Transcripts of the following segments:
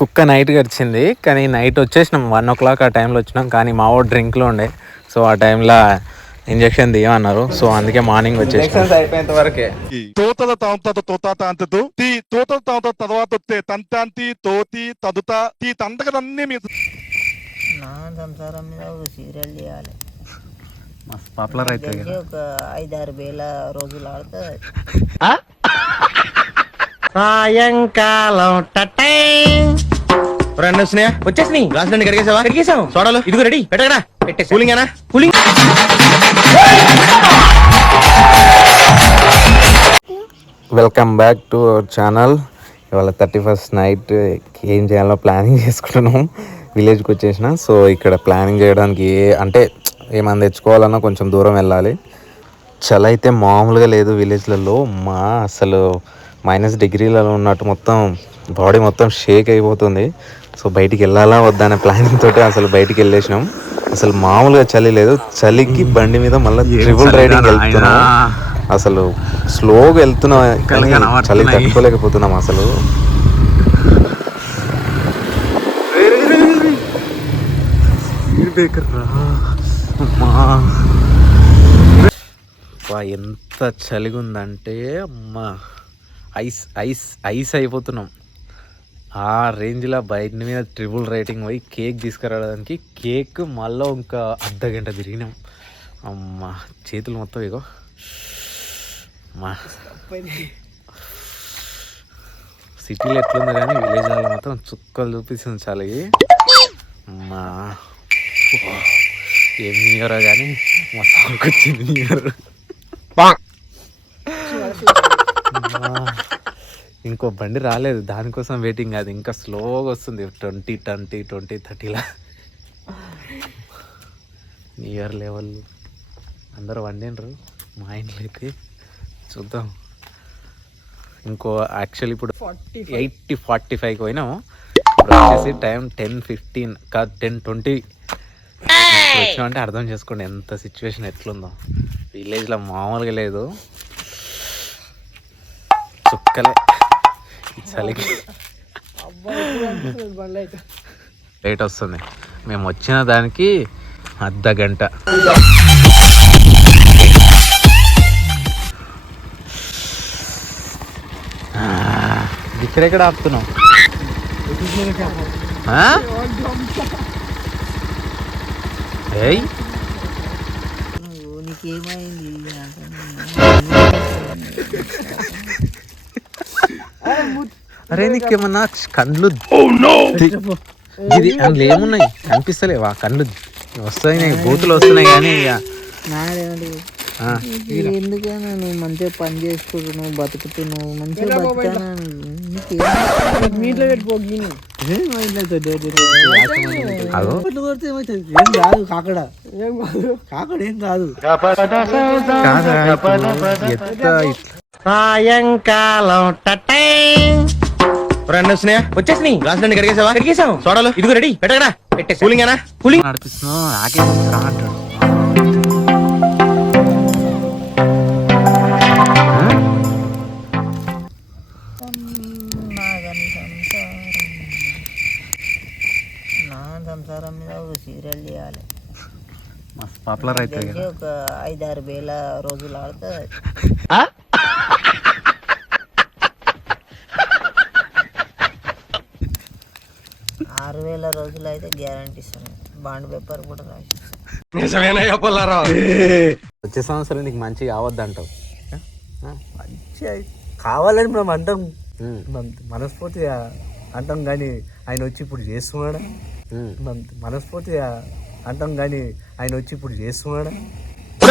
కుక్క నైట్ గడిచింది కానీ నైట్ వచ్చేసినాం. వన్ ఓ క్లాక్ ఆ టైంలో వచ్చినాం కానీ మా వాడు డ్రింక్లో ఉండే. సో ఆ టైంలో ఇంజెక్షన్ తీయమన్నారు. సో అందుకే మార్నింగ్ వచ్చేసినాం. అయిపోయేంత వరకే. తోతల తాంతత తోతాత అంతదు తీ తోతల తాంత తర్వాత వస్తే తంతాంతి తోతి తదుత తీ తంతకదన్నీ మీ నా సంసారం మీద ఒక సీరియల్ చేయాలి మస్తు పాపులర్ అవుతుంది ఒక ఐదారు వేల రోజులు ఆడితే సాయంకాలం టటై! రెండు వచ్చినాయా వచ్చేసినాయి. గ్లాస్ రెండు కడిగేసావా? కడిగేసాం సోడాలు? ఇదిగో రెడీ. పెట్టేసి. కూలింగ్ ఏనా? Cooling. Welcome back to our channel. ఇవాళ థర్టీ ఫస్ట్ నైట్ ఏం చేయాలో ప్లానింగ్ చేసుకుంటున్నాం. విలేజ్కి వచ్చేసిన. సో ఇక్కడ ప్లానింగ్ చేయడానికి ఏ అంటే ఏమైనా తెచ్చుకోవాలన్నా కొంచెం దూరం వెళ్ళాలి. చలి అయితే మామూలుగా లేదు విలేజ్లలో. మా అసలు మైనస్ డిగ్రీలలో ఉన్నట్టు మొత్తం బాడీ మొత్తం షేక్ అయిపోతుంది. సో బయటికి వెళ్ళాలా వద్దా అనే ప్లానింగ్ తోటి అసలు బయటికి వెళ్ళేసినాం. అసలు మామూలుగా చలి లేదు. చలికి బండి మీద మళ్ళీ ట్రిపుల్ రైడింగ్ వెళ్తున్నాం. అసలు స్లోగా వెళ్తున్నా. కానీ చలి తట్టుకోలేకపోతున్నాం అసలు. ఎంత చలిగా ఉందంటే అమ్మా. ఐస్ ఐస్ ఐస్ అయిపోతున్నాం. ఆ రేంజ్లో బయట మీద ట్రిపుల్ రేటింగ్ పోయి కేక్ తీసుకురావడానికి కేక్ మళ్ళీ ఇంకా అర్ధ గంట తిరిగినాం. అమ్మా చేతులు మొత్తం ఇగో. అమ్మా సిటీలో ఎట్లుందో కానీ విలేజ్లలో మాత్రం చుక్కలు చూపిస్తుంది చలికి అమ్మా. ఏం న్యూ కానీ మా సాగుకు వచ్చింది ఇయర్ ఇంకో బండి రాలేదు. దానికోసం వెయిటింగ్ అది ఇంకా స్లోగా వస్తుంది. ట్వంటీ ట్వంటీ ట్వంటీ థర్టీలా న్యూ ఇయర్ లెవెల్ అందరూ వండినరు. మా ఇంట్లో అయితే చూద్దాం. ఇంకో యాక్చువల్లీ ఇప్పుడు ఎయిటీ ఫార్టీ ఫైవ్కి పోయినాము. ఇప్పుడు వచ్చేసి టైం టెన్ ఫిఫ్టీన్ కాదు టెన్ ట్వంటీ వచ్చినామంటే అర్థం చేసుకోండి ఎంత సిచ్యువేషన్ ఎట్లుందో. విలేజ్లో మామూలుగా లేదు. చుక్కలే. చలికి లేట్ వస్తుంది. మేము వచ్చిన దానికి అర్ధ గంట. ఇక్కడెక్కడ ఆపుతున్నాం? ఏయ్. నీకేమైంది? అరే నీకేమన్నా కండ్లు ఇది అందులో ఏమున్నాయి? కనిపిస్తలేవా కళ్ళు? వస్తున్నాయి బూతులు వస్తున్నాయి కానీ ఇక. ఎందుకైనా నువ్వు మంచిగా పని చేసుకుంటున్నావు బతుకుతున్నావు మంచిగా అదో ఏం కాదు కాకడ. ఏం కాదు. కాకడ ఏం కాదు. ఇట్లా సాయంకాలం టటై రెండు వచ్చినాయా వచ్చేసినాయి. గ్లాస్ రెండు కడిగేసావా? కడిగేసాం సోడాలు? ఇదిగో రెడీ పెట్టగడా పెట్టేసి. కూలింగ్ ఏనా? కూలింగ్. నడిపిస్తున్నావు నాకే సంసారం మీద ఒక సీరియల్ చేయాలి మస్తు పాపులర్ కదా. ఒక ఐదారు వేల రోజులు ఆడితే. ఆరు వేల రోజులు అయితే గ్యారంటీ ఇస్తాను బాండ్ పేపర్ కూడా రాసి వచ్చే సంవత్సరం నీకు మంచిగా అవద్దు అంటావు మంచిగా కావాలని మనం అంటాం. మనస్ఫూర్తిగా అంటాం కానీ ఆయన వచ్చి ఇప్పుడు చేస్తున్నాడా? మనస్ఫూర్తిగా అంటాం కానీ ఆయన వచ్చి ఇప్పుడు చేస్తున్నాడా?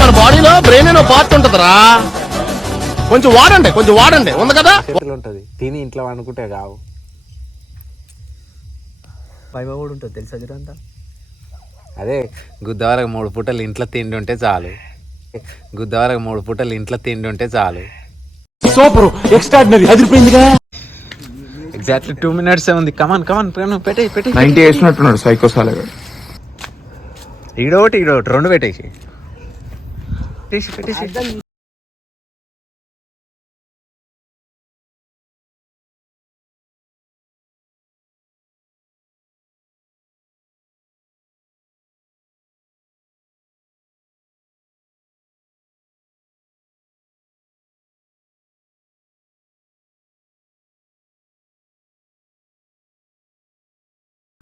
మన బాడీలో బ్రెయిన్ అనే పార్ట్ ఉంటదిరా. కొంచెం వాడండి కొంచెం వాడండి. ఉంది కదా? ఉంటుంది. తిని ఇంట్లో వండుకుంటే కావు. భయమ కూడా ఉంటుంది తెలుసా జరంతా? అదే గుద్దవారకు మూడు పూటలు ఇంట్లో తిండి ఉంటే చాలు. గుద్దవారకు మూడు పూటలు ఇంట్లో తిండి ఉంటే చాలు. సూపర్ ఎక్స్ట్రాడినరీ అదిరిపోయిందిగా. ఎగ్జాక్ట్లీ టూ మినిట్స్ ఉంది. కమాన్ కమాన్ పెట్టే పెట్టే నైన్టీ వేసినట్టున్నాడు సైకో సాలగా ఈడోటి ఈడోటి రెండు పెట్టేసి. పెట్టేసి పెట్టేసి.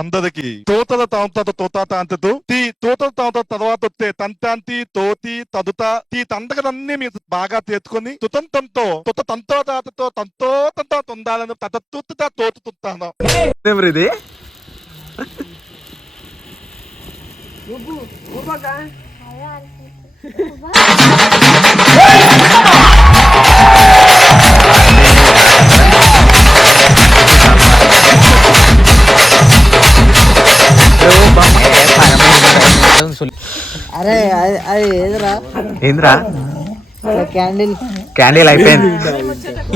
అందరికి తోతల తాంతత తోతాత అంతతు తీ తోతల తాంత తర్వాత వస్తే తంతాంతి తోతి తదుత తీ తంతకలన్నీ మీరు బాగా తెచ్చుకొని తుతంతంతో తుత తంతో తాతతో తంతో తంతో తొందాలను తత తుత్తుత తోతు తుత్తాను. ఇది అరే అది అది ఏదిరా? ఏంద్రా? క్యాండిల్. క్యాండిల్ అయిపోయింది.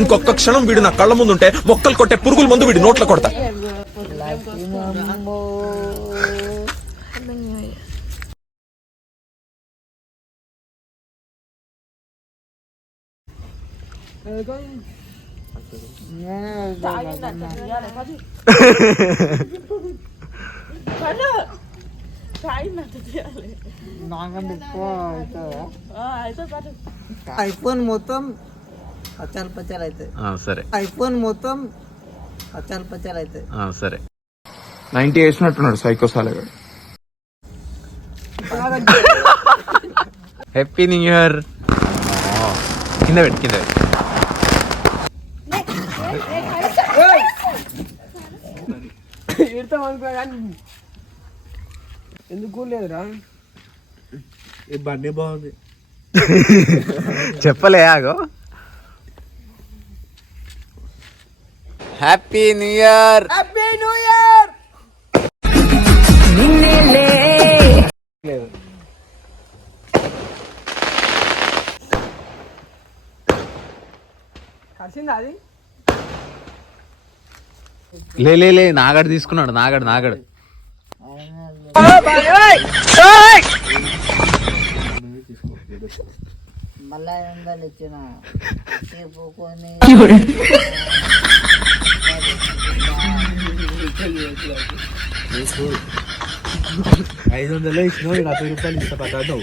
ఇంకొక క్షణం వీడు నా కళ్ళ ముందు ఉంటే మొక్కలు కొట్టే పురుగుల మందు వీడి నోట్లో కొడతా. అవుతుందా ఐఫోన్ మొత్తం పచ్చాలు పచ్చాలు అవుతాయి ఆ, సరే ఐఫోన్ మొత్తం పచ్చాలు పచ్చాలు అవుతాయి ఆ, సరే నైన్టీ వేసినట్టున్నాడు సైకో సాలగాడు హ్యాపీ న్యూ ఇయర్ కింద పెట్టు కింద పెట్టు ఎందుకు లేదురా ఈ బండి బాగుంది. చెప్పలే ఆగో. హ్యాపీ న్యూ ఇయర్ లే లే లే నాగడు తీసుకున్నాడు నాగడు నాగడు. మళ్ళా ఐదు వందలు ఇచ్చిన చెప్పుకొని ఐదు వందలు ఇచ్చినావు నలభై రూపాయలు ఇస్తా పడ్డాడు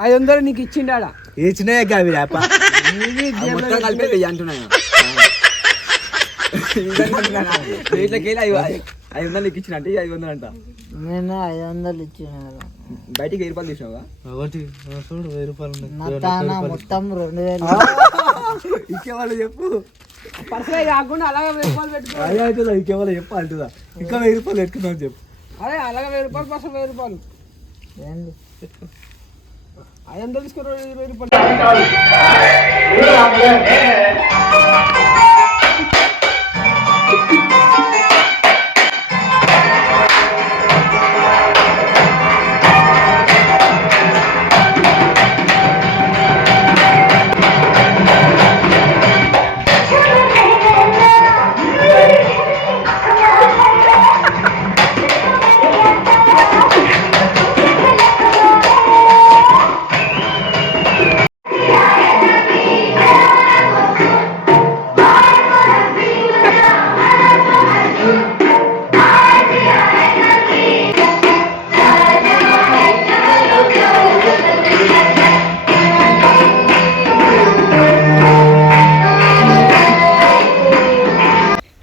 ఐదు వందలు నీకు ఇచ్చిండా ఇచ్చినాయి అవి రేప మొత్తం ఐదు వందలు నీకు ఇచ్చిన అంటే ఐదు వందలు అంట నేను ఐదు వందలు ఇచ్చిన బయటికి వెయ్యి రూపాయలు తీసినావా? ఒకటి చూడు వెయ్యి రూపాయలు నా తాన మొత్తం రెండు వేలు. ఇచ్చేవాళ్ళు చెప్పు. పర్సలే కాకుండా అలాగే వెయ్యి రూపాయలు పెట్టుకో. అదే అవుతుందా ఇంకేవాళ్ళు చెప్పు అంటుందా ఇంకా వెయ్యి రూపాయలు పెట్టుకుందాం చెప్పు. అదే అలాగే వెయ్యి రూపాయలు పర్సలు వెయ్యి రూపాయలు. ఏంది? ఐదు వందలు తీసుకుని వెయ్యి రూపాయలు.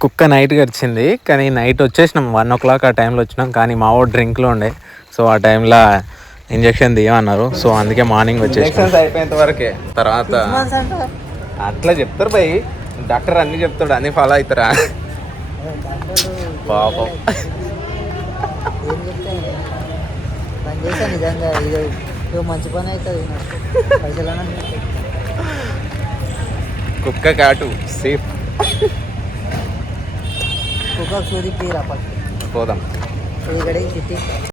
కుక్క నైట్ గడిచింది కానీ నైట్ వచ్చేసినాం. వన్ ఓ క్లాక్ ఆ టైంలో వచ్చినాం కానీ మా వాడు డ్రింక్లో ఉండే. సో ఆ టైంలో ఇంజక్షన్ తీయమన్నారు. సో అందుకే మార్నింగ్ వచ్చేసి అయిపోయేంత వరకే. తర్వాత అట్లా చెప్తారు భయ్ డాక్టర్ అన్ని చెప్తాడు అన్ని ఫాలో అవుతారా పాపం. నిజంగా మంచి పని అవుతుంది పైసలు కుక్క కాటు సేఫ్ కుక్క సూది పీరా పట్టు పోదాం ఇక్కడ సిటీ